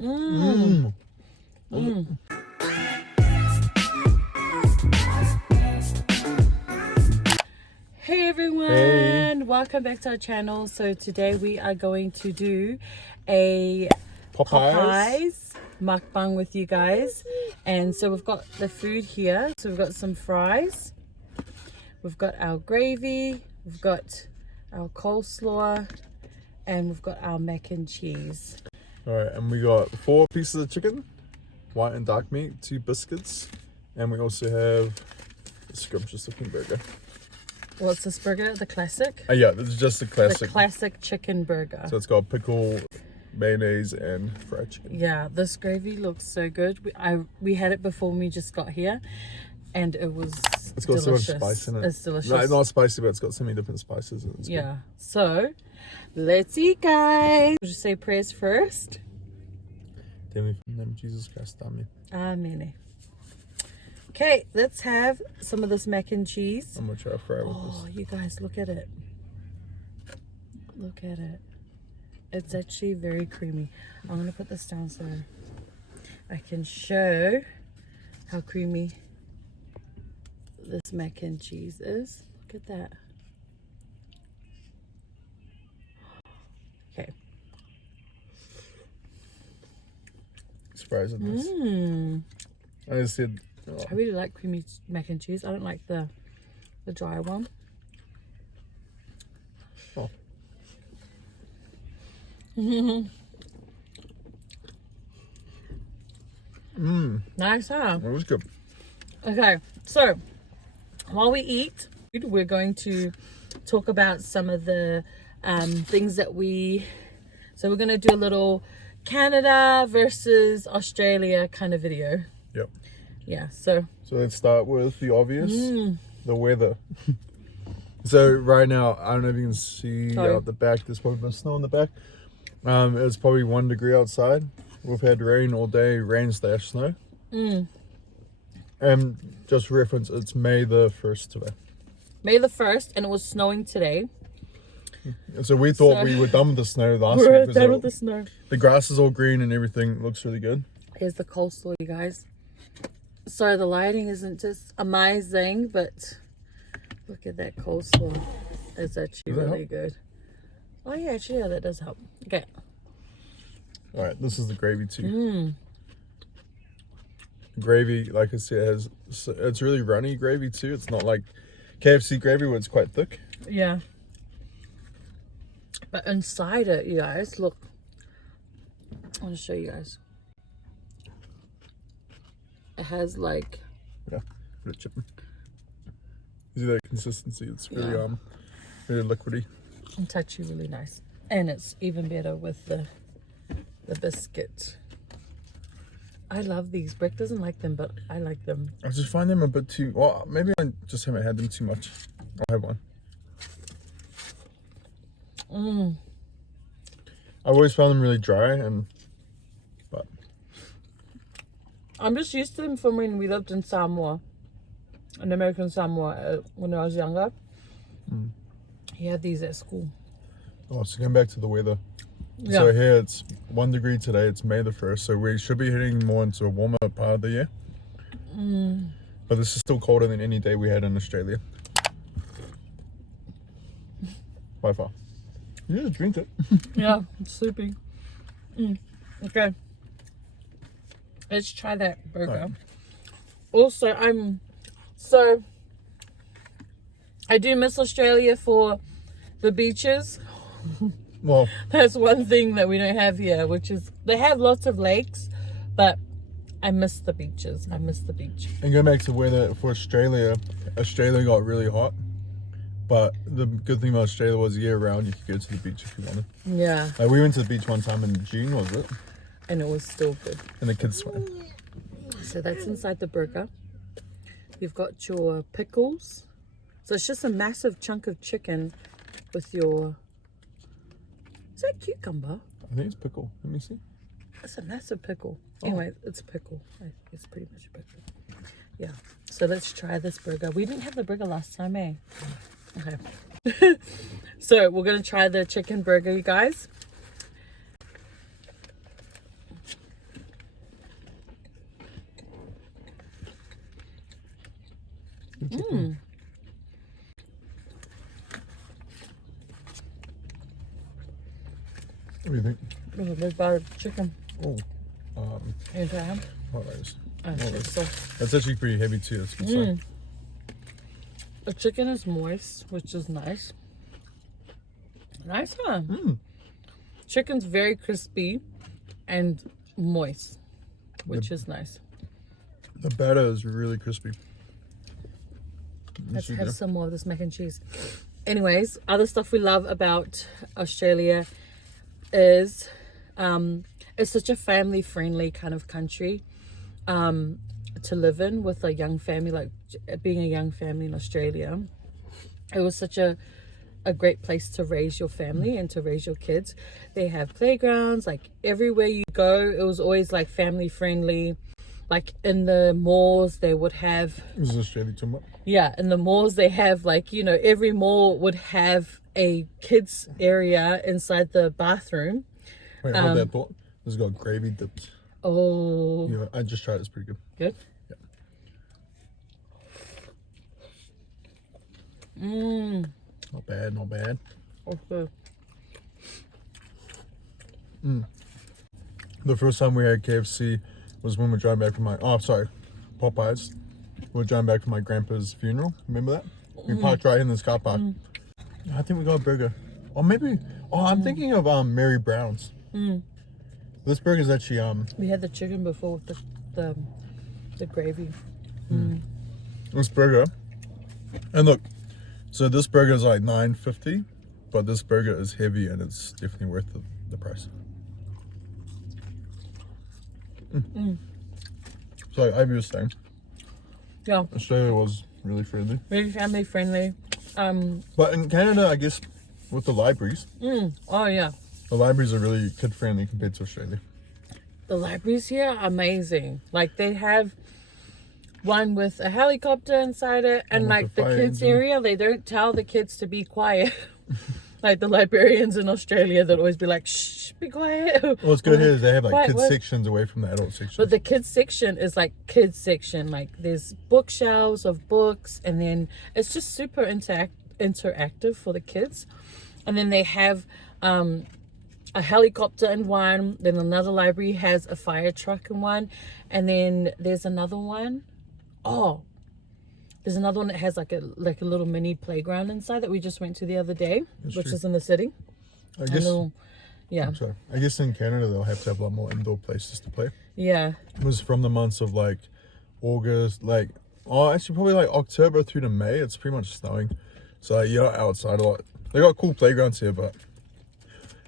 Mmm. Mmm. Hey everyone, welcome back to our channel. So today we are going to do a Popeyes mukbang with you guys. And so we've got the food here. So we've got some fries, we've got our gravy, we've got our coleslaw, and we've got our mac and cheese. All right, and we got 4 pieces of chicken, white and dark meat, 2 biscuits, and we also have a scrumptious looking burger. What's this burger? The classic? Yeah, this is just the classic. The classic chicken burger. So it's got pickle, mayonnaise, and fried chicken. Yeah, this gravy looks so good. We had it before we just got here, and it was It's got delicious. so much spice in it. It's delicious. No, not spicy, but it's got so many different spices. And it's yeah. good. So, let's eat, guys. Would you say prayers first? Then we name of Jesus Christ, amen. Amen. Okay, let's have some of this mac and cheese. I'm gonna try to fry with Oh, this. you guys, look at it. Look at it. It's actually very creamy. I'm gonna put this down so I can show how creamy this mac and cheese is. Look at that. Okay. Surprising this. Mmm. I just said. Oh. I really like creamy mac and cheese. I don't like the dry one. Oh. Nice, huh? It was good. Okay, so while we eat, we're going to talk about some of the things that so we're going to do a little Canada versus Australia kind of video. Yep. Yeah, so let's start with the obvious, the weather. So right now, I don't know if you can see out the back, there's probably been snow on the back. It's probably 1 degree outside. We've had rain all day, rain/snow. And just for reference, it's May the 1st today. May the 1st, and it was snowing today. And so we thought we were done with the snow last week. We're done with the snow. The grass is all green and everything looks really good. Here's the coleslaw, you guys. Sorry, the lighting isn't just amazing, but look at that coleslaw. It's actually really good. Oh yeah, actually, yeah, that does help. Okay. All right, this is the gravy too. Gravy, like I said, it's really runny gravy too. It's not like KFC gravy where it's quite thick. Yeah. But inside it, you guys, look. I want to show you guys. It has like... Yeah, bit of chicken. See that consistency? It's really really liquidy. And touchy, really nice. And it's even better with the biscuit. I love these. Brick doesn't like them, but I like them. I just find them a bit too... Well, maybe I just haven't had them too much. I'll have one. I've always found them really dry, but I'm just used to them from when we lived in Samoa, in American Samoa, when I was younger. He had these at school. Oh, so going back to the weather. Yeah. So here it's 1 degree today. It's May the 1st, so we should be heading more into a warmer part of the year. But this is still colder than any day we had in Australia. By far. Yeah, drink it. Yeah, it's sleepy. Okay. Let's try that burger. Right. Also, I do miss Australia for the beaches. Well, That's one thing that we don't have here, which is they have lots of lakes, but I miss the beaches. I miss the beach. and going back to weather for Australia, Australia got really hot. But the good thing about Australia was year round you could go to the beach if you wanted. Yeah. Like we went to the beach one time in June, was it? And it was still good. And the kids swam. So that's inside the burger. You've got your pickles. So it's just a massive chunk of chicken with your... Is that cucumber? I think it's pickle. Let me see. It's a massive pickle. Anyway, it's a pickle. It's pretty much a pickle. Yeah. So let's try this burger. We didn't have the burger last time, eh? Okay. So we're going to try the chicken burger, you guys. Chicken. What do you think? There's a big bite of chicken. Oh, And ham. Popeyes. So That's actually pretty heavy too. That's good sign. the chicken is moist, which is nice. Nice, huh? Chicken's very crispy and moist, which is nice. The batter is really crispy. Let's have some more of this mac and cheese. Anyways, other stuff we love about Australia is it's such a family-friendly kind of country to live in with a young family. Like being a young family in Australia, it was such a great place to raise your family and to raise your kids. They have playgrounds, like everywhere you go, it was always like family friendly. Like in the malls, they would have... This is Australia too much. Yeah, in the malls, they have like, you know, every mall would have a kids area inside the bathroom. Wait, hold that thought. This has got gravy dipped. Oh. Yeah, I just tried it. It's pretty good. Good? Yeah. Not bad, not bad. Okay. The first time we had KFC was when we were driving back from Popeyes. We were driving back from my grandpa's funeral. Remember that? We parked right in this car park. I think we got a burger. Or maybe, I'm thinking of Mary Brown's. This burger is actually We had the chicken before with the gravy. This burger, and look, so this burger is like $9.50, but this burger is heavy and it's definitely worth the price. So like Ivy was saying, Yeah, Australia was really friendly. very family friendly. But in Canada, I guess, with the libraries, Oh yeah, the libraries are really kid friendly compared to Australia. the libraries here are amazing. Like they have one with a helicopter inside it, and with like the the fire kids engine. area, they don't tell the kids to be quiet. Like the librarians in Australia that always be like, shh, be quiet. What's good here is they have like Quiet, kids what? sections away from the adult section. But the kids section is like kids section. Like there's bookshelves of books, and then it's just super interactive for the kids. And then they have a helicopter in one. Then another library has a fire truck in one, and then there's another one. There's another one that has like a little mini playground inside that we just went to the other day, which true. is in the city. I guess. Yeah, I'm sorry. I guess in Canada they'll have to have a lot more indoor places to play. yeah. It was from the months of like August, actually probably like October through to May. It's pretty much snowing, so you're outside a lot. They got cool playgrounds here, but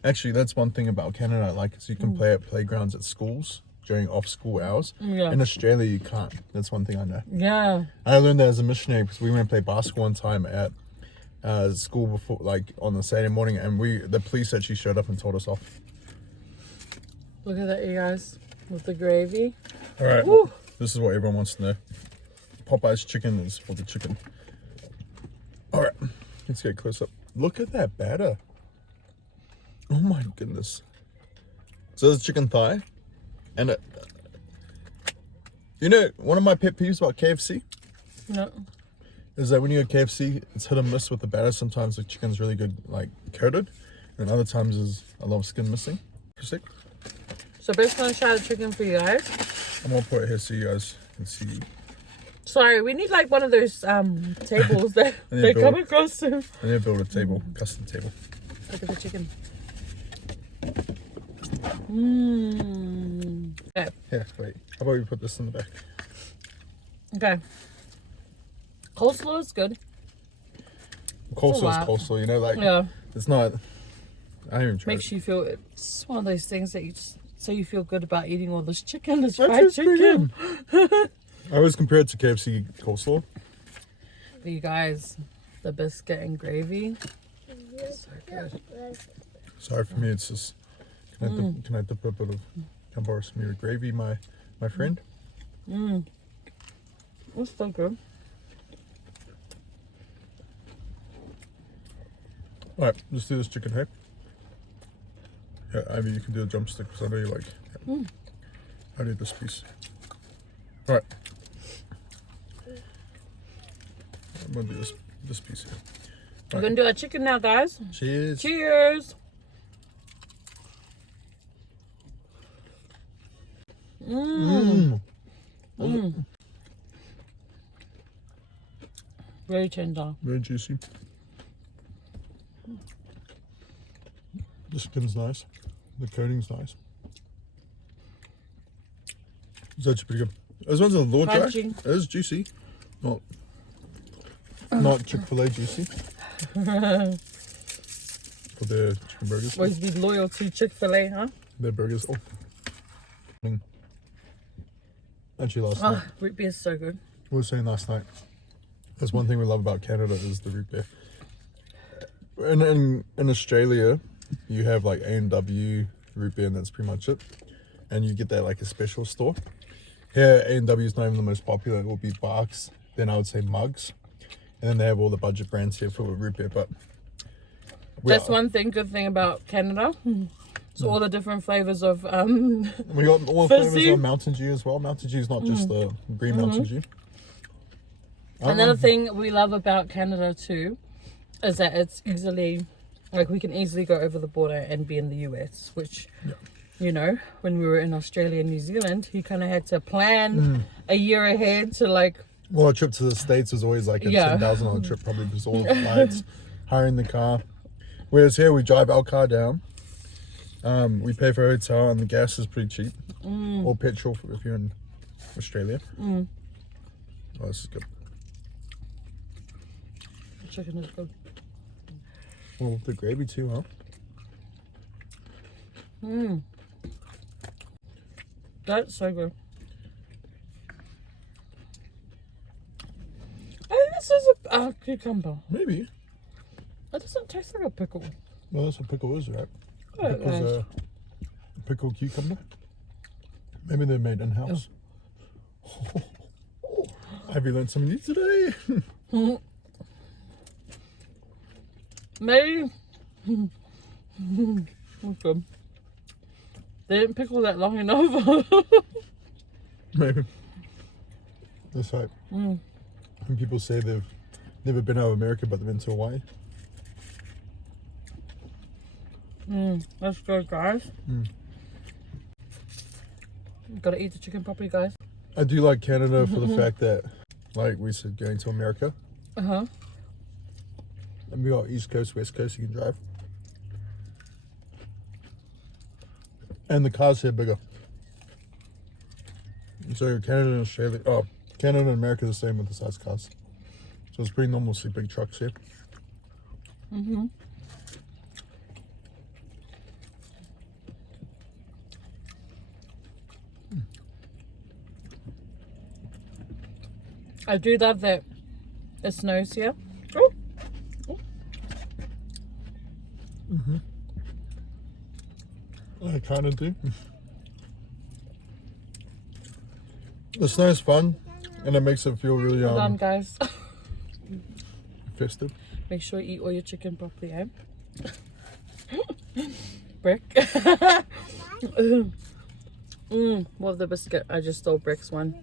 actually that's one thing about Canada I like is you can play at playgrounds at schools during off-school hours. Yeah. In Australia you can't. That's one thing I know. Yeah. I learned that as a missionary because we went to play basketball one time at school before, like on a Saturday morning, and the police actually showed up and told us off. Look at that, you guys, with the gravy. All right, Woo. This is what everyone wants to know. Popeye's chicken is for the chicken. All right, let's get close up. Look at that batter. Oh my goodness. So there's chicken thigh, and you know, one of my pet peeves about KFC No. is that when you go KFC, it's hit and miss with the batter. Sometimes the chicken's really good, like coated, and other times there's a lot of skin missing. So Beth's gonna try the chicken for you guys. I'm gonna put it here so you guys can see. Sorry, we need like one of those tables that And they then come build- across to. I need to build a table, custom table. Look at the chicken. Okay. Here, wait. How about we put this in the back? Okay. Coleslaw is good. Coleslaw lot. is coleslaw, you know, like Yeah. it's not. I haven't even tried. Makes you feel, it's one of those things that you just, so you feel good about eating all this chicken, this That fried tastes pretty chicken. I always compare it to KFC coleslaw. But you guys, the biscuit and gravy, so good. Sorry for me, it's just. Can I dip a bit of? Can I borrow some of your gravy, my friend? It's so good. All right, let's do this chicken, hey? Yeah, Ivy, you can do the drumstick because I know you like it. I need this piece. All right. I'm gonna do this piece here. We're gonna do our chicken now, guys. Cheers. Cheers. Very tender. Very juicy. The skin's nice. The coating's nice. It's actually pretty good. This one's a little dry. It is juicy. Not Chick-fil-A juicy. For their chicken burgers. Always be loyal to Chick-fil-A, huh? Their burgers. Oh. Actually last night. Root beer is so good. We were saying last night. That's one thing we love about Canada is the root beer. In Australia, you have like A&W root beer and that's pretty much it. And you get that like a special store. Here, A&W is not even the most popular. It will be Barks, then I would say Mugs. And then they have all the budget brands here for root beer. But that's one good thing about Canada. So all the different flavors of we got all flavors of Mountain Dew as well. Mountain Dew is not just the green Mountain Dew. Another thing we love about Canada too is that it's easily, like we can easily go over the border and be in the US, which, you know, when we were in Australia and New Zealand, you kind of had to plan a year ahead to like... Well, a trip to the States was always like a $10,000 trip probably because all the flights, hiring the car. Whereas here we drive our car down, we pay for a hotel and the gas is pretty cheap. Or petrol if you're in Australia. Oh, this is good. The chicken is good. Well, the gravy too, huh? That's so good. I think this is a cucumber. Maybe. It doesn't taste like a pickle. Well, that's what pickle is, right? Oh, Pickle's a pickled cucumber. Maybe they're made in-house. Have you learned something new today? Maybe. That's good. They didn't pickle that long enough. Maybe. That's right. When people say they've never been out of America but they've been to Hawaii. That's good, guys. Gotta eat the chicken properly, guys. I do like Canada for the fact that, like we said, going to America. And we got East Coast, West Coast, you can drive. And the cars here are bigger. So Canada and Australia, Canada and America are the same with the size cars. So it's pretty normal to see big trucks here. I do love that it snows here. I kind of do. The snow is fun, and it makes it feel really Well done, guys. festive. Make sure you eat all your chicken properly, eh? Brick. Love the biscuit. I just stole Brick's one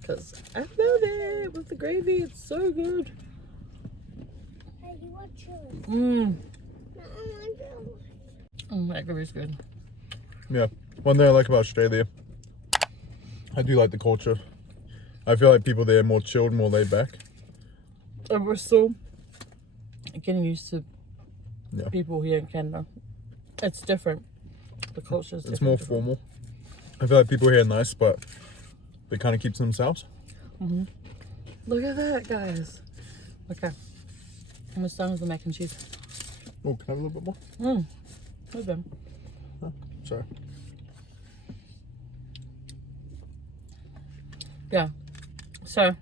because I love it with the gravy. It's so good. That gravy's good. Yeah, one thing I like about Australia, I do like the culture. I feel like people there are more chilled, more laid back. And we're still getting used to people here in Canada. It's different. The culture is different. It's more formal. I feel like people here are nice, but they kind of keep to themselves. Look at that, guys. Okay. Almost done with the mac and cheese. Oh, can I have a little bit more? With them. Oh, sorry. Yeah. So,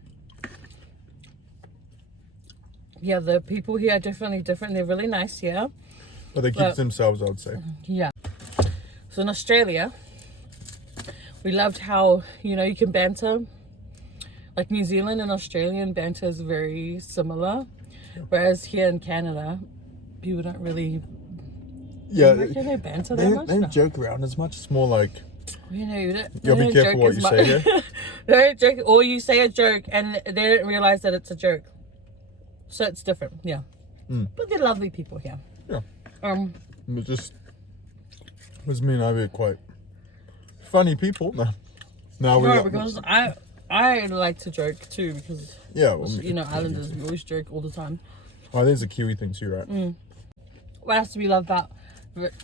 yeah, the people here are definitely different. They're really nice here. But they keep to themselves, I would say. Yeah. So in Australia, we loved how, you know, you can banter. Like New Zealand and Australian banter is very similar. Yeah. Whereas here in Canada, people don't really... Yeah, they banter that much? They don't joke around as much. It's more like... You know, you gotta be careful what you say here. They don't joke, or you say a joke and they don't realize that it's a joke. So it's different, yeah. But they're lovely people here. Yeah. It just was me and Ivy are quite funny people. No, because I like to joke too, because you know, Islanders, we always joke all the time. Oh, there's a Kiwi thing too, right? What else do we love about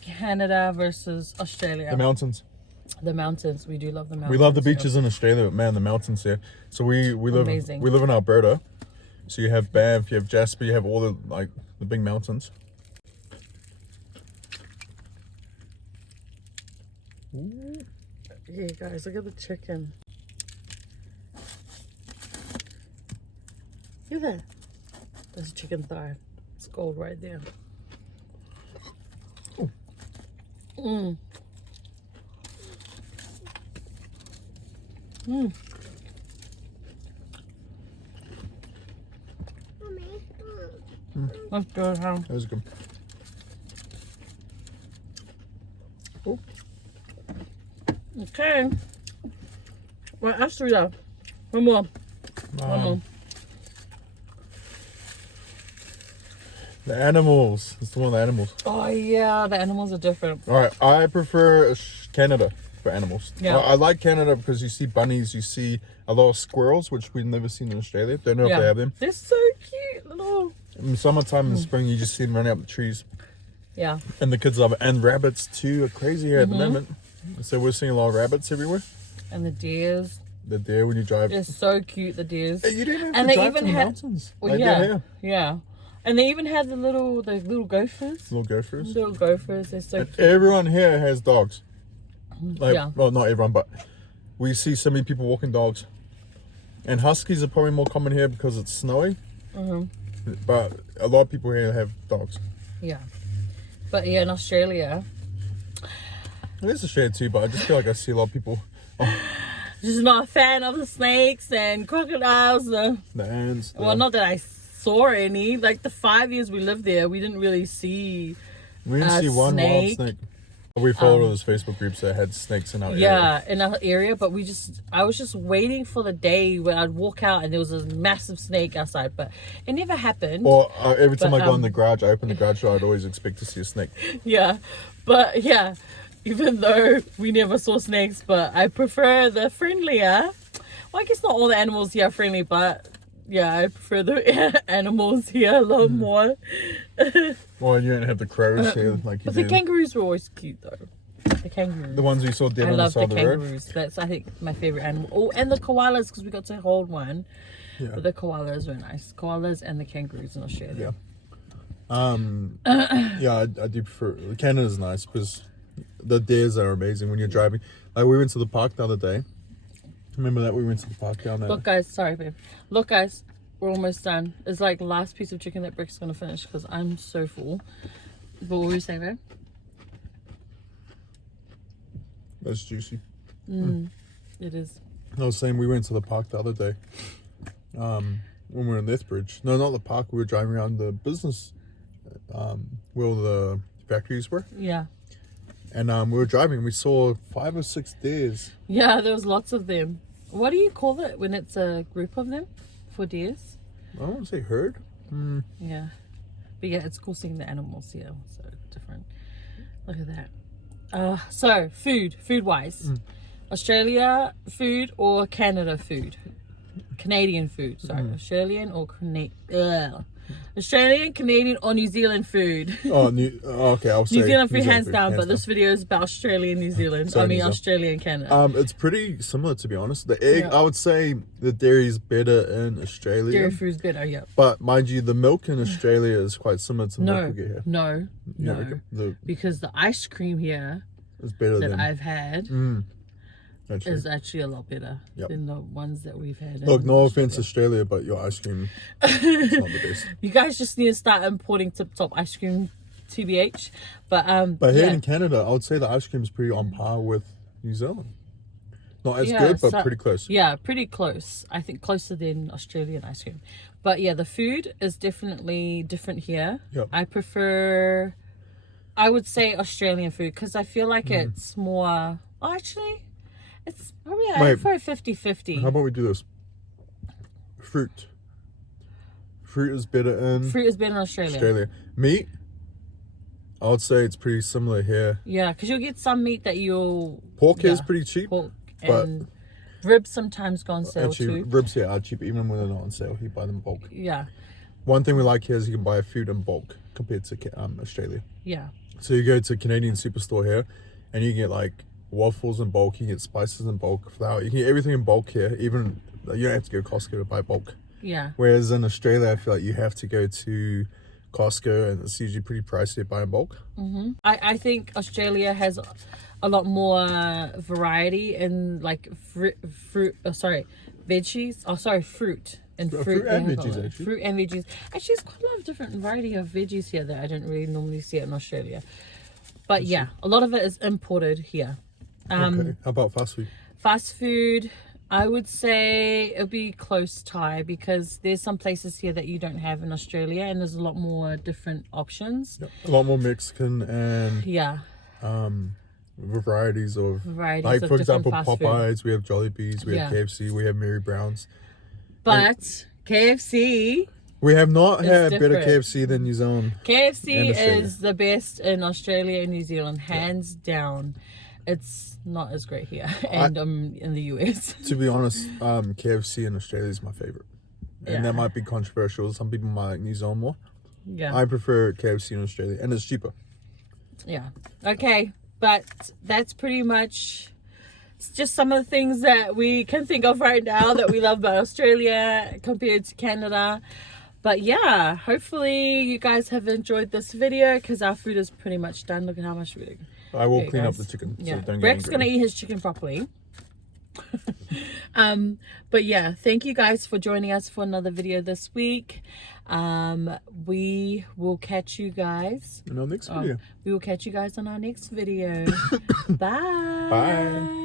Canada versus Australia? The mountains. The mountains. We do love the mountains. We love the beaches in Australia, but man, the mountains here. So we live in Alberta. So you have Banff, you have Jasper, you have all the big mountains. Hey guys, look at the chicken. Look at that. There's a chicken thigh. It's gold right there. That's good, huh? That was good. Oh. Okay. What else do we have? One more. One more. The animals. It's the one of the animals. Oh yeah, the animals are different. All right, I prefer Canada for animals. Yeah. I like Canada because you see bunnies, you see a lot of squirrels, which we've never seen in Australia. Don't know if they have them. They're so cute, little. In summertime and spring, you just see them running up the trees. Yeah. And the kids love it. And rabbits too are crazy here at the moment. So we're seeing a lot of rabbits everywhere. And the deers. The deer when you drive. They're so cute, the deers. Hey, you didn't have to drive to the mountains. Well, yeah. And they even had the little gophers. Little gophers. Little gophers. They're so cute. Everyone here has dogs. Yeah. Well, not everyone, but we see so many people walking dogs. And huskies are probably more common here because it's snowy. But a lot of people here have dogs. Yeah. But yeah, in Australia. It is Australia too, but I just feel like I see a lot of people. Just not a fan of the snakes and crocodiles. The ants. Well, not that I saw any. Like the 5 years we lived there, we didn't really see. We didn't see one wild snake. We followed all those Facebook groups that had snakes in our area. Yeah, in our area, but I was just waiting for the day where I'd walk out and there was a massive snake outside, but it never happened. Or every time I go in the garage, I open the garage door, I'd always expect to see a snake. Yeah, but yeah, even though we never saw snakes, but I prefer the friendlier. Well, I guess not all the animals here are friendly, but yeah, I prefer the animals here a lot more. Well, you don't have the crows here like you But do. the kangaroos were always cute though. The kangaroos. The ones you saw dead on the side of the road? I love the kangaroos. That's, I think, my favorite animal. Oh, and the koalas, because we got to hold one. Yeah. But the koalas were nice. Koalas and the kangaroos in Australia. Yeah. Yeah, I do prefer... Canada's nice because the deers are amazing when you're driving. Like, we went to the park the other day. Remember that? We went to the park down there. Look, guys. Sorry, babe. Look, guys. We're almost done. It's like the last piece of chicken that Brick's going to finish because I'm so full. But what were you saying, babe? That's juicy. It is. I was saying we went to the park the other day. When we were in Lethbridge. No, not the park. We were driving around the business where all the factories were. Yeah. And we were driving. We saw 5 or 6 deers. Yeah, there was lots of them. What do you call it when it's a group of them for deers? I don't want to say herd. Yeah. But yeah, it's cool seeing the animals here. So different. Look at that. So food wise. Australia food or Canada food? Canadian food, sorry. Australian or Australian, Canadian or New Zealand food? Okay, I'll say New Zealand food hands down, but this video is about Australia and New Zealand. Sorry, I mean Australia and Canada. It's pretty similar, to be honest. The egg, I would say the dairy is better in Australia. Dairy food's better, yeah. But mind you, the milk in Australia is quite similar to the milk we get here. No, because the ice cream here is better that I've had is actually a lot better than the ones that we've had. Look, no offense Australia, but your ice cream is not the best. You guys just need to start importing Tip Top ice cream, TBH. But here in Canada, I would say the ice cream is pretty on par with New Zealand. Not as good, but pretty close. Yeah, pretty close. I think closer than Australian ice cream. But yeah, the food is definitely different here. Yep. I would say Australian food because I feel like it's more... Oh, actually... It's probably I prefer 50-50. How about we do this? Fruit fruit is better in Australia. Meat, I would say it's pretty similar here. Yeah, because you'll get some meat that you'll... Pork here is pretty cheap. Pork and ribs sometimes go on sale actually, too. Ribs here are cheap even when they're not on sale. You buy them in bulk. Yeah. One thing we like here is you can buy food in bulk compared to Australia. Yeah. So you go to a Canadian superstore here and you get like waffles in bulk, you get spices in bulk, flour, you can get everything in bulk here. Even you don't have to go to Costco to buy bulk. Yeah. Whereas in Australia, I feel like you have to go to Costco and it's usually pretty pricey to buy in bulk. I think Australia has a lot more variety in like fruit and veggies. Fruit and veggies, actually. Fruit and veggies. Actually, there's quite a lot of different variety of veggies here that I don't really normally see it in Australia. But yeah, a lot of it is imported here. Okay. How about fast food? Fast food, I would say it'll be close tie because there's some places here that you don't have in Australia, and there's a lot more different options. Yep. A lot more Mexican and varieties of like, for example, Popeyes. We have Jollibees. We have KFC. We have Mary Brown's. But KFC, we have not had better KFC than New Zealand. KFC is the best in Australia and New Zealand, hands down. It's not as great here and in the US. To be honest, KFC in Australia is my favorite. And that might be controversial. Some people might like New Zealand more. Yeah. I prefer KFC in Australia and it's cheaper. Yeah. Okay. But that's pretty much just some of the things that we can think of right now that we love about Australia compared to Canada. But yeah, hopefully you guys have enjoyed this video because our food is pretty much done. Look at how much food. I will clean up the chicken. Yeah. So don't Breck's going to eat his chicken properly. But yeah, thank you guys for joining us for another video this week. We will catch you guys in our next video. We will catch you guys on our next video. Bye. Bye.